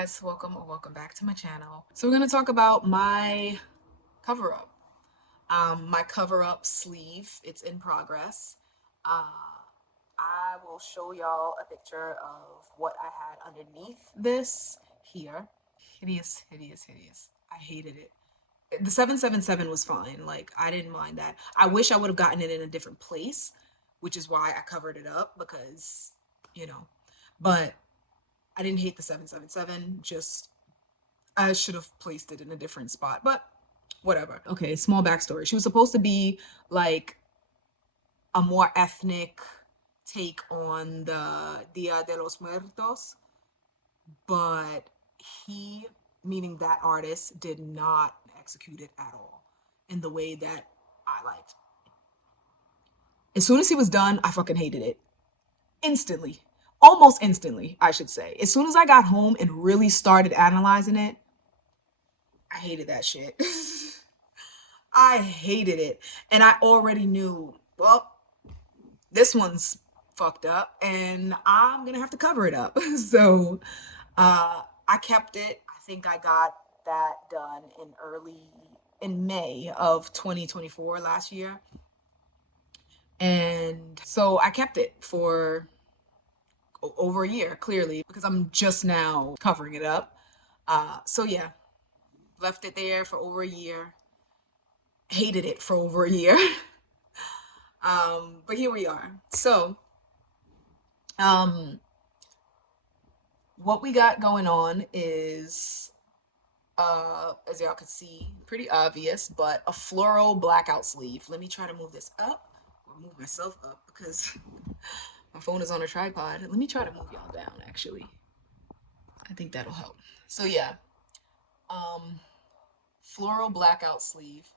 guys, welcome or welcome back to my channel. So we're gonna talk about my cover up. My cover up sleeve, it's in progress. Uh, I will show y'all a picture of what I had underneath this here. Hideous, hideous, hideous. I hated it. The 777 was fine. Like, I didn't mind that. I wish I would have gotten it in a different place, which is why I covered it up because, you know, but I didn't hate the 777, just I should have placed it in a different spot, but whatever. Okay, small backstory. She was supposed to be like a more ethnic take on the Dia de los Muertos, but he, meaning that artist, did not execute it at all in the way that I liked. As soon as he was done, I fucking hated it. Instantly. Almost instantly, I should say. As soon as I got home and really started analyzing it, I hated that shit. I hated it. And I already knew, well, this one's fucked up and I'm gonna have to cover it up. So I kept it. I think I got that done in May of 2024 last year. And so I kept it for over a year, clearly, because I'm just now covering it up. So yeah, left it there for over a year. Hated it for over a year. But here we are. So, um, what we got going on is, as y'all can see, pretty obvious, but a floral blackout sleeve. Let me try to move this up or move myself up because my phone is on a tripod. Let me try to move y'all down, actually. I think that'll help. So yeah, um, floral blackout sleeve.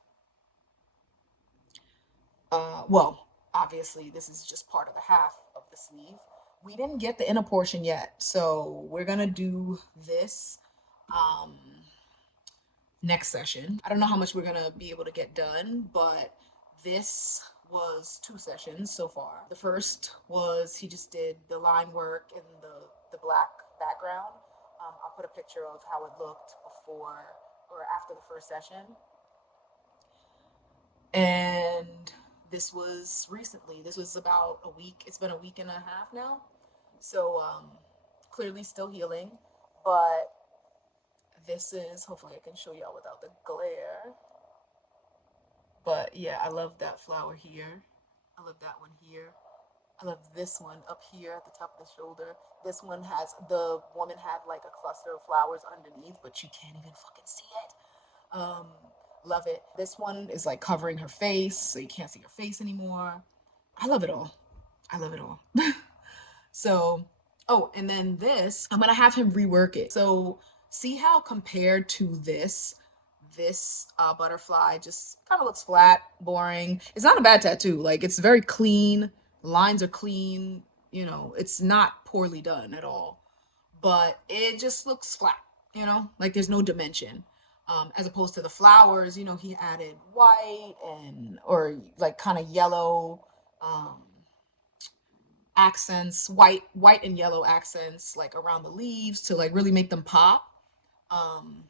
Well, obviously this is just part of the half of the sleeve. We didn't get the inner portion yet, so we're gonna do this um, next session. I don't know how much we're gonna be able to get done, but this was 2 sessions so far. The first was he just did the line work in the black background. I'll put a picture of how it looked before or after the first session. And this was recently. This was about a week. It's been a week and a half now. So clearly still healing, but this is, hopefully I can show y'all without the glare. But yeah, I love that flower here. I love that one here. I love this one up here at the top of the shoulder. This one has, the woman had like a cluster of flowers underneath, but you can't even fucking see it. Love it. This one is like covering her face, so you can't see her face anymore. I love it all. I love it all. So, oh, and then this, I'm gonna have him rework it. So, see how compared to this butterfly just kind of looks flat, boring. It's not a bad tattoo. Like, it's very clean. Lines are clean. You know, it's not poorly done at all. But it just looks flat, you know, like there's no dimension. As opposed to the flowers, you know, he added white and or like kind of yellow um, accents, white and yellow accents, like around the leaves to like really make them pop. Um,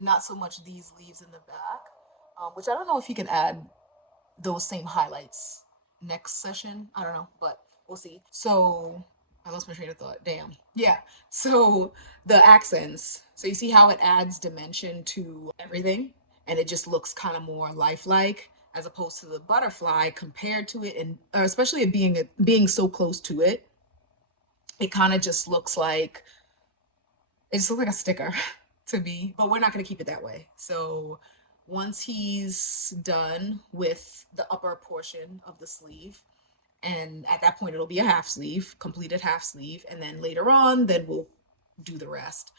Not so much these leaves in the back, which I don't know if you can add those same highlights next session. I don't know, but we'll see. So I lost my train of thought. Damn. Yeah. So the accents. So you see how it adds dimension to everything, and it just looks kind of more lifelike as opposed to the butterfly compared to it, and especially it being so close to it. It kind of just looks like it just looks like a sticker to me, but we're not going to keep it that way. So once he's done with the upper portion of the sleeve, and at that point it'll be a half sleeve, completed half sleeve, and then later on, then we'll do the rest.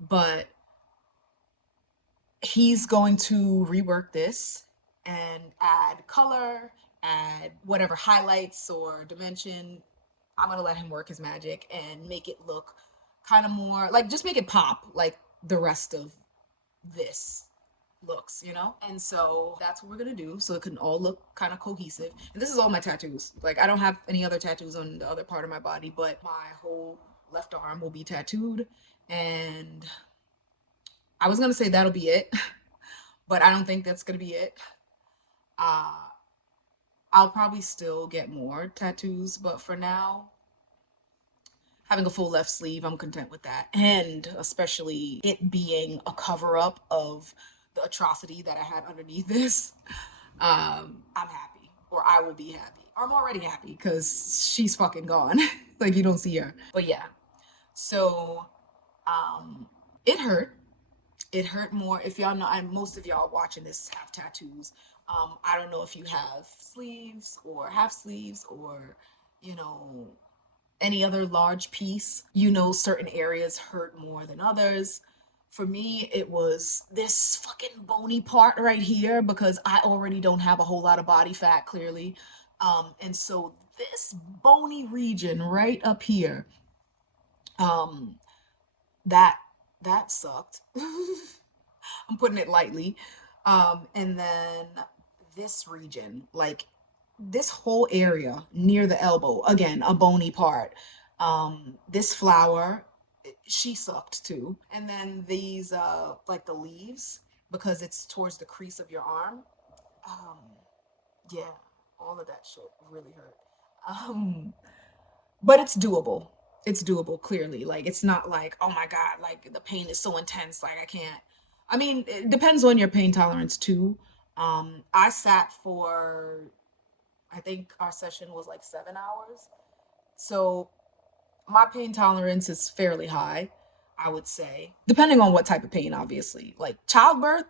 But he's going to rework this and add color, add whatever highlights or dimension. I'm gonna let him work his magic and make it look kind of more like, just make it pop like the rest of this looks, you know? And so that's what we're gonna do so it can all look kind of cohesive. And this is all my tattoos. Like, I don't have any other tattoos on the other part of my body, but my whole left arm will be tattooed, and I was gonna say that'll be it, but I don't think that's gonna be it. Uh, I'll probably still get more tattoos, but for now, having a full left sleeve, I'm content with that. And especially it being a cover up of the atrocity that I had underneath this, I'm happy, or I will be happy. Or I'm already happy because she's fucking gone. Like, you don't see her. But yeah, so um, it hurt. It hurt more. If y'all know, most of y'all watching this have tattoos. I don't know if you have sleeves or half sleeves or, you know, any other large piece. You know, certain areas hurt more than others. For me, it was this fucking bony part right here because I already don't have a whole lot of body fat, clearly. And so this bony region right up here, um, that that sucked. I'm putting it lightly. And then this region, like this whole area near the elbow, again, a bony part. This flower, she sucked too. And then these, like the leaves, because it's towards the crease of your arm. Um, yeah, all of that shit really hurt. Um, but it's doable. It's doable, clearly. Like, it's not like, oh my God, like the pain is so intense, like I can't. I mean, it depends on your pain tolerance too. I sat for, I think our session was like 7 hours. So my pain tolerance is fairly high, I would say, depending on what type of pain, obviously. Like childbirth,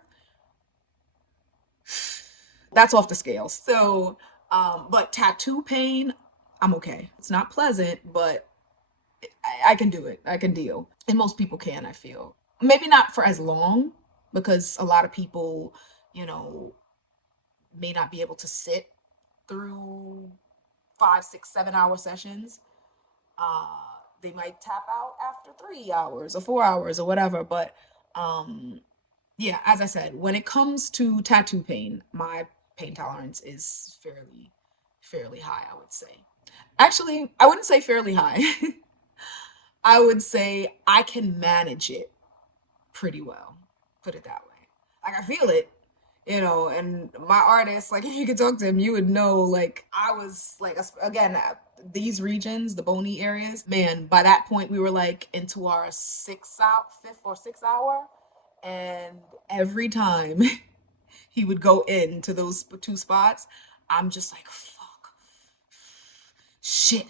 that's off the scales. So, but tattoo pain, I'm okay. It's not pleasant, but I can do it. I can deal. And most people can, I feel. Maybe not for as long, because a lot of people, you know, may not be able to sit through 5, 6, 7 hour sessions. Uh, they might tap out after 3 hours or 4 hours or whatever. But yeah, as I said, when it comes to tattoo pain, my pain tolerance is fairly high, I would say. Actually, I wouldn't say fairly high. I would say I can manage it pretty well. Put it that way. Like I feel it, you know, and my artist, like if you could talk to him, you would know, like I was like, again, these regions, the bony areas, man, by that point we were like into our 5th or 6th hour. And every time he would go into those two spots, I'm just like, fuck, shit,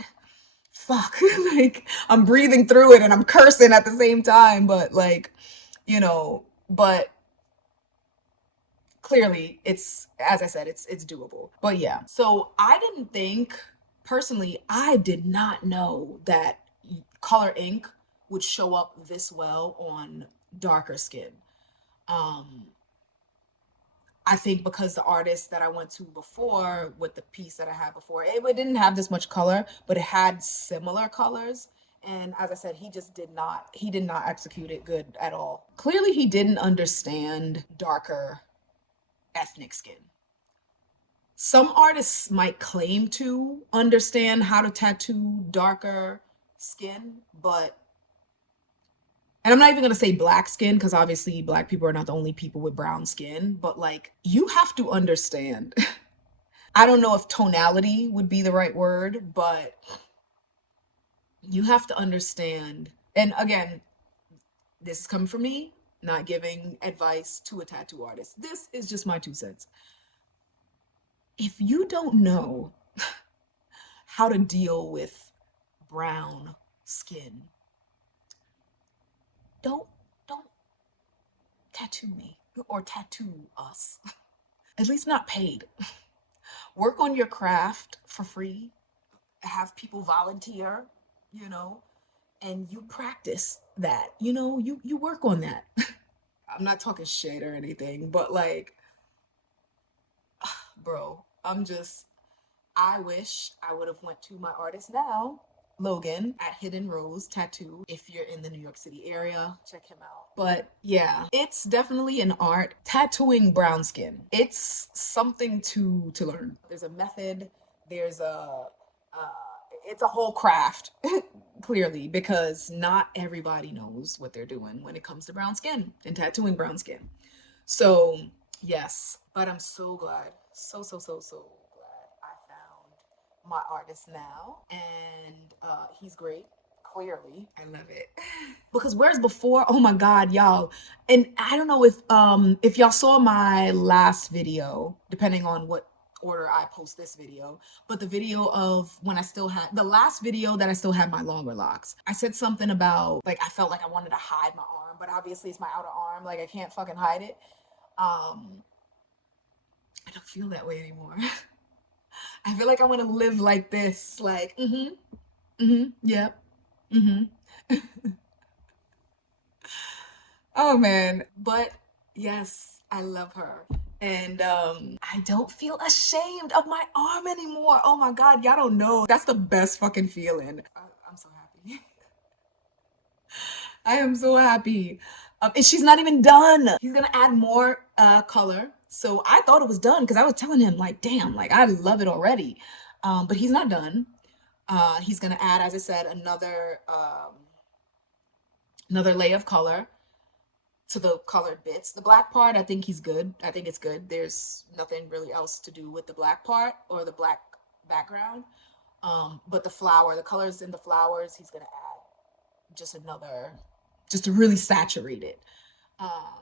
fuck. Like I'm breathing through it and I'm cursing at the same time, but like, you know, but clearly it's, as I said, it's doable. But yeah. So I didn't think, personally, I did not know that color ink would show up this well on darker skin. Um I think because the artist that I went to before with the piece that I had before, it didn't have this much color, but it had similar colors. And as I said, he did not execute it good at all. Clearly, he didn't understand darker ethnic skin. Some artists might claim to understand how to tattoo darker skin, but, and I'm not even gonna say black skin because obviously black people are not the only people with brown skin, but like you have to understand. I don't know if tonality would be the right word, but you have to understand. And again, this is coming from me, not giving advice to a tattoo artist. This is just my 2 cents. If you don't know how to deal with brown skin, don't don't tattoo me or tattoo us. At least not paid. Work on your craft for free. Have people volunteer, you know, and you practice that. You know, you work on that. I'm not talking shit or anything, but like, bro, I wish I would have went to my artist now, Logan at Hidden Rose Tattoo. If you're in the New York City area, check him out. But yeah, it's definitely an art. Tattooing brown skin. It's something to learn. There's a method. There's a it's a whole craft. clearly, because not everybody knows what they're doing when it comes to brown skin and tattooing brown skin. So, yes, but I'm so glad, so glad I found my artist now, and he's great. Clearly, I love it. Because whereas before, oh my God, y'all, and I don't know if y'all saw my last video, depending on what order I post this video, but the video of when I still had the last video that I still had my longer locks. I said something about like I felt like I wanted to hide my arm, but obviously it's my outer arm, like I can't fucking hide it. um I don't feel that way anymore. I feel like I want to live like this, like yep, mm-hmm. Oh man, but yes, I love her. And I don't feel ashamed of my arm anymore. Oh my God, y'all don't know. That's the best fucking feeling. I'm so happy. I am so happy. And she's not even done. He's gonna add more color. So I thought it was done because I was telling him like, damn, like I love it already. But he's not done. He's gonna add, as I said, another layer of color to the colored bits. The black part, I think he's good. I think it's good. There's nothing really else to do with the black part or the black background. But the colors in the flowers, he's gonna add just to really saturate it. Um,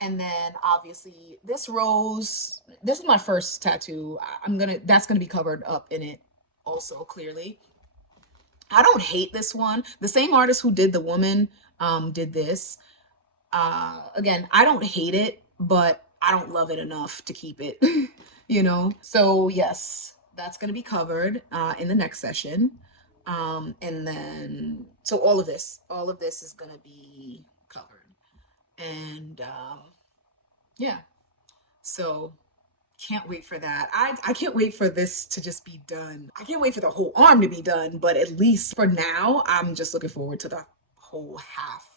and then obviously this rose, this is my first tattoo. That's gonna be covered up in it also clearly. I don't hate this one. The same artist who did the woman did this. Again, I don't hate it, but I don't love it enough to keep it, you know? So, yes, that's going to be covered in the next session. And then, so all of this is going to be covered. And yeah, so can't wait for that. I can't wait for this to just be done. I can't wait for the whole arm to be done, but at least for now, I'm just looking forward to the whole half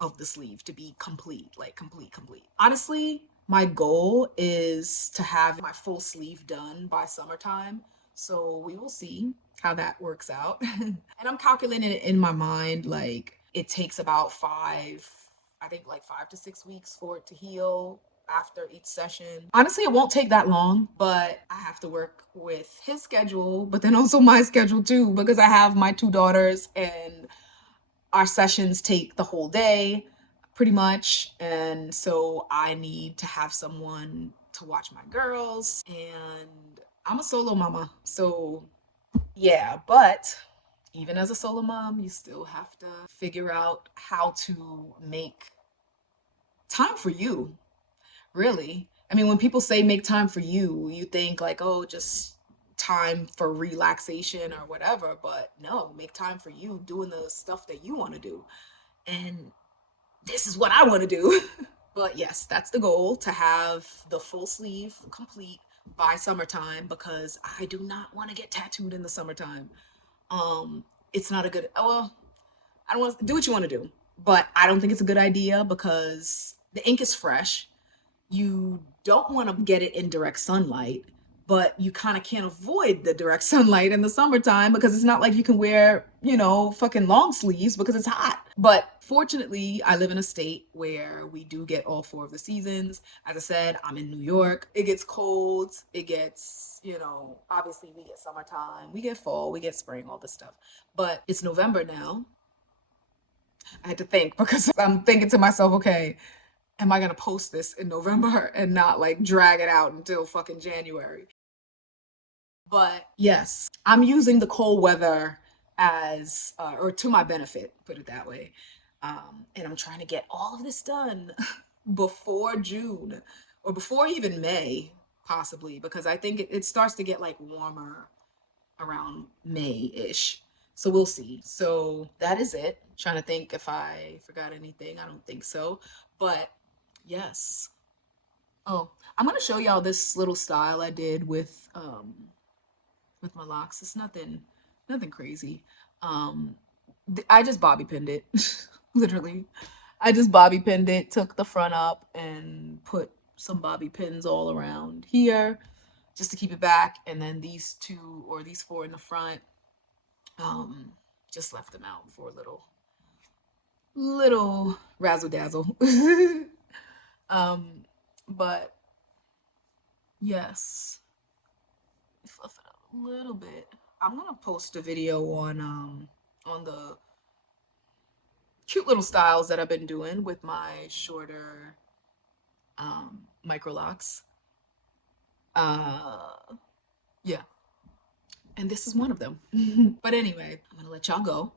of the sleeve to be complete, like complete. Honestly, my goal is to have my full sleeve done by summertime. So we will see how that works out. And I'm calculating it in my mind like it takes about I think like 5 to 6 weeks for it to heal after each session. Honestly, it won't take that long, but I have to work with his schedule, but then also my schedule too, because I have my two daughters and our sessions take the whole day pretty much. And so I need to have someone to watch my girls. And I'm a solo mama. So yeah, but even as a solo mom, you still have to figure out how to make time for you, really. I mean, when people say make time for you, you think like, oh, just time for relaxation or whatever. But no, make time for you doing the stuff that you want to do. And this is what I want to do. But yes, that's the goal, to have the full sleeve complete by summertime, because I do not want to get tattooed in the summertime. It's not a good, well, I don't want to do what you want to do, but I don't think it's a good idea because the ink is fresh. You don't want to get it in direct sunlight, but you kind of can't avoid the direct sunlight in the summertime because it's not like you can wear, fucking long sleeves because it's hot. But fortunately, I live in a state where we do get all four of the seasons. As I said, I'm in New York. It gets cold. It gets, obviously we get summertime, we get fall, we get spring, all this stuff. But it's November now. I had to think because I'm thinking to myself, okay, am I gonna post this in November and not like drag it out until fucking January? But yes, I'm using the cold weather as, or to my benefit, put it that way. And I'm trying to get all of this done before June or before even May, possibly, because I think it starts to get like warmer around May-ish. So we'll see. So that is it. Trying to think if I forgot anything. I don't think so. But yes. Oh, I'm gonna show y'all this little style I did with my locks. It's nothing crazy. Um I just bobby pinned it. Literally. I just bobby pinned it, took the front up and put some bobby pins all around here just to keep it back, and then these two or these four in the front, um Just left them out for a little razzle dazzle. um, but yes, fluff it up a little bit. I'm gonna post a video on the cute little styles that I've been doing with my shorter micro locks. Uh, yeah, and this is one of them. But anyway, I'm gonna let y'all go.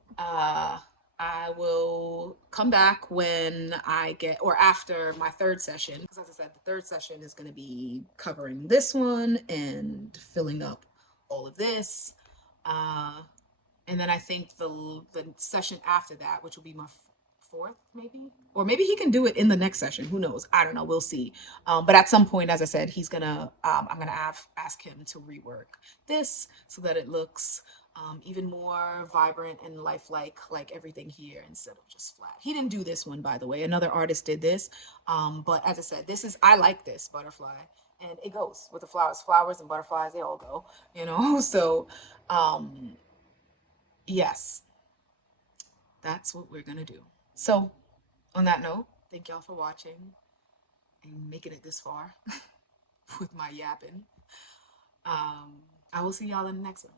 I will come back when I get, or after my third session, because as I said, the third session is going to be covering this one and filling up all of this. Uh, and then I think the session after that, which will be my fourth, maybe, or maybe he can do it in the next session. Who knows? I don't know. We'll see. But at some point, as I said, he's gonna. I'm gonna ask him to rework this so that it looks even more vibrant and lifelike, like everything here, instead of just flat. He didn't do this one, by the way. Another artist did this. But as I said, this is, I like this butterfly, and it goes with the flowers. Flowers and butterflies, they all go. You know. So yes, that's what we're gonna do. So, on that note, thank y'all for watching and making it this far with my yapping. I will see y'all in the next one.